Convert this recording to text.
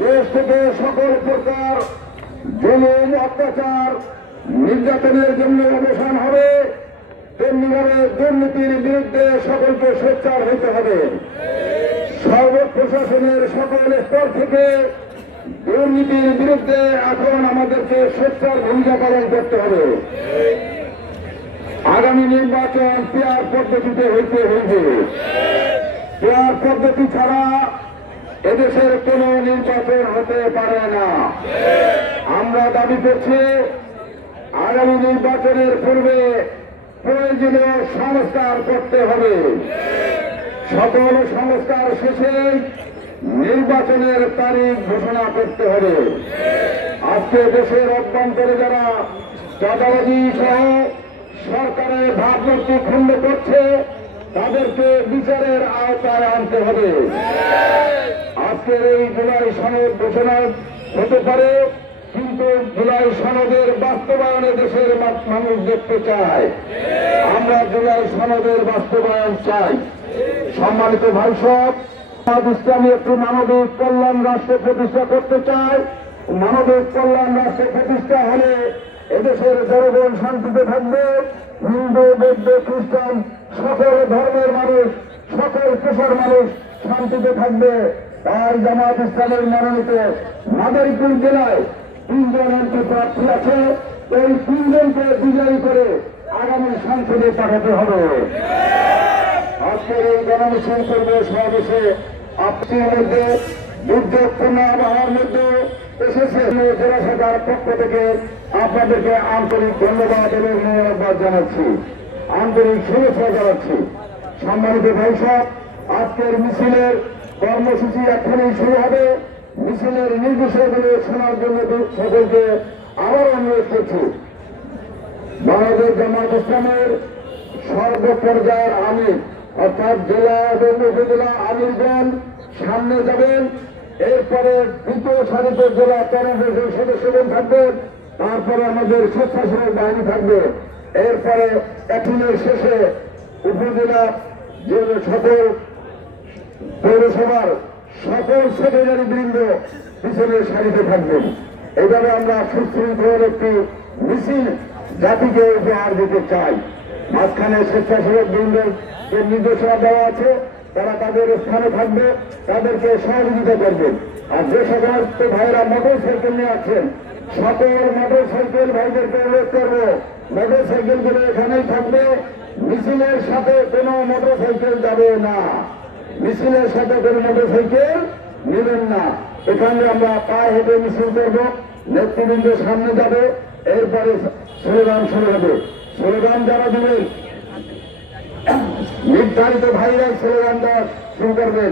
দেশ থেকে সকল প্রকার জুলুম অত্যাচার নির্যাতনের জন্য অবসান হবে, তেমনিভাবে দুর্নীতির বিরুদ্ধে সকলকে সোচ্চার হতে হবে। সর্বপ্রশাসনের সকল স্তর থেকে দুর্নীতির বিরুদ্ধে এখন আমাদেরকে সোচ্চার ভূমিকা পালন করতে হবে। আগামী নির্বাচন পেয়ার পদ্ধতিতে হইতে হইবে। পেয়ার পদ্ধতি ছাড়া এদেশের কোন নির্বাচন হতে পারে না। আমরা দাবি করছি আগামী নির্বাচনের পূর্বে প্রয়োজনীয় সংস্কার করতে হবে। সকল সংস্কার শেষে নির্বাচনের তারিখ ঘোষণা করতে হবে। আজকে দেশের অভ্যন্তরে যারা চাঁদাবাজি সহ সরকারের ভাবমূর্তি খণ্ড করছে তাদেরকে বিচারের আওতায় আনতে হবে। আজকের এই জুলাই সনদ ঘোষণা হতে পারে, কিন্তু জুলাই সনদের বাস্তবায়নে দেশের মানুষ দেখতে চায়। আমরা জুলাই সনদের বাস্তবায়ন চাই। সম্মানিত ভাই সব, ইসলামী একটি মানবিক কল্যাণ রাষ্ট্র প্রতিষ্ঠা করতে চায়। মানবিক কল্যাণ রাষ্ট্র প্রতিষ্ঠা হলে এদেশের জনগণ শান্তিতে থাকবে। হিন্দু, বৌদ্ধ, খ্রিস্টান সকল ধর্মের মানুষ, সকল পেশার মানুষ শান্তিতে থাকবে। তাই জামাত ইসলামের মনোনীত মাদারীপুর জেলায় 3 জন এমপি প্রার্থী আছে। এই 3 জনকে বিজয়ী করে আগামী সংসদে পাঠাতে হবে। আজকের এই গণমিছিল করবে সমাবেশে আপনার মধ্যে দুর্যোগপূর্ণ আবহাওয়ার মধ্যে এসেছে জেলা সরকার পক্ষ থেকে আপনাদেরকে আন্তরিক ধন্যবাদ এবং মোবারকবাদ জানাচ্ছি, আন্তরিক শুভেচ্ছা জানাচ্ছি। সম্মানিত ভাই সব, আজকের মিছিলের কর্মসূচি এখনই শুরু হবে। মিছিলের নির্দেশনাগুলো শোনার জন্য সকলকে আবার অনুরোধ করছি। বাংলাদেশ জামাত ইসলামের সর্বপর্যায়ের আমির অর্থাৎ জেলা এবং উপজেলা আমিরগণ সামনে যাবেন। এরপরে দ্বিতীয় সারিতে জেলা কর্মসূচির সদস্যগণ থাকবেন। তারপরে আমাদের স্বেচ্ছাসেবক বাহিনী থাকবে। এরপরে এপ্রিলের শেষে উপজেলা যে সকল পৌরসভার সকল সেক্রেটারি বৃন্দ পিছনের সারিতে থাকবেন। এইভাবে আমরা সুশৃঙ্খল একটি মিছিল জাতিকে উপহার দিতে চাই। মাঝখানে স্বেচ্ছাসেবক বৃন্দের যে নির্দেশনা দেওয়া আছে তারা তাদের স্থানে থাকবে, তাদেরকে সহযোগিতা করবেন। আর যে সমস্ত ভাইরা মোটর সাইকেল নিয়ে আছেন সকল মোটর সাইকেল ভাইদেরকে অনুরোধ করবো মোটর সাইকেল গুলো এখানেই থাকবে। মিছিলের সাথে কোনো মোটর সাইকেল যাবে না। মিছিলের সাথে কোনো মোটর সাইকেল নেবেন না। এখানে আমরা পায়ে হেঁটে মিছিল করবো। নেতৃবৃন্দ সামনে যাবে, এরপরে স্লোগান শুরু হবে। স্লোগান যারা দেবেন নির্ধারিত ভাইরাল স্লোগান দেওয়া শুরু করবে।